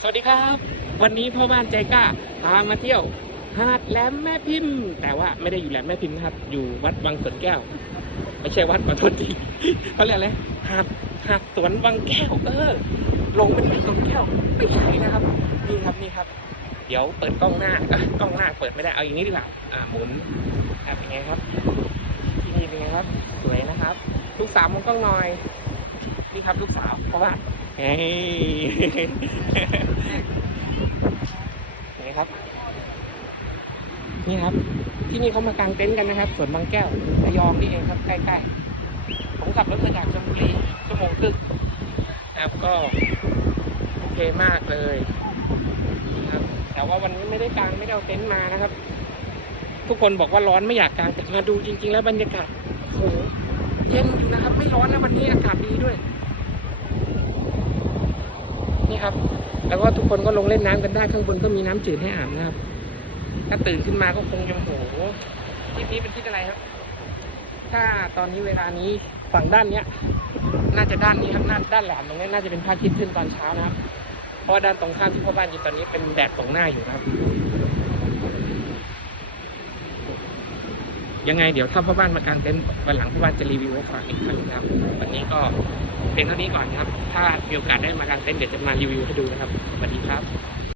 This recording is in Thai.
สวัสดีครับ วันนี้พ่อบ้านใจกล้าพามาเที่ยวหาดแหลมแม่พิมพ์ แต่ว่าไม่ได้อยู่แหลมแม่พิมพ์นะครับ อยู่วัดบางสวนแก้ว ไม่ใช่วัดขอโทษทีเขาเรียกอะไรหาดหาดสวนบางแก้ว เออลงเป็นหาดสวนแก้วไม่ใช่นะครับนี่ครับนี่ครับ เดี๋ยวเปิดกล้องหน้ากล้องหน้าเปิดไม่ได้เอาอย่างนี้ดีกว่าอ่าหมุนครับเป็นไงครับที่นี่เป็นไงครับสวยนะครับลูกสาวมองกล้องหน่อย นี่ครับลูกสาวเพราะว่าเฮ้ยนี่ครับ นี่ครับ ที่นี่เขามากางเต็นท์กันนะครับสวนบางแก้วระยองนี่เองครับใกล้ๆผมขับรถมาจากชลบุรีชั่วโมงครึ่งครับก็โอเคมากเลยนะครับแต่ว่าวันนี้ไม่ได้กางไม่ได้เอาเต็นท์มานะครับ ทุกคนบอกว่าร้อนไม่อยากกางแต่มาดูจริง ๆ แล้วบรรยากาศโอ้โหเย็นอยู่นะครับ ไม่ร้อนนะวันนี้อากาศดีด้วย ครับ แล้วก็ทุกคนก็ลงเล่นน้ำกันได้ข้างบนก็มีน้ำจืดให้อาบนะครับ ถ้าตื่นขึ้นมาก็คงยังโหทิศนี้เป็นทิศอะไรครับ ถ้าตอนนี้เวลานี้ฝั่งด้านเนี้ย น่าจะด้านนี้ครับด้านด้านแหลมตรงนี้น่าจะเป็นพระอาทิตย์ขึ้นตอนเช้านะครับ เพราะด้านตรงข้ามที่พ่อบ้านอยู่ตอนนี้เป็นแดดตรงหน้าอยู่นะครับ ยังไงเดี๋ยวถ้าพ่อบ้านมากางเต็นท์วันหลังพ่อบ้านจะรีวิวให้ฟังอีกครั้งนะครับ วันนี้ก็ พียงเท่านี้ก่อนครับ ถ้ามีโอกาสได้มากางเต็นท์เดี๋ยวจะมารีวิวให้ดูนะครับสวัสดีครับ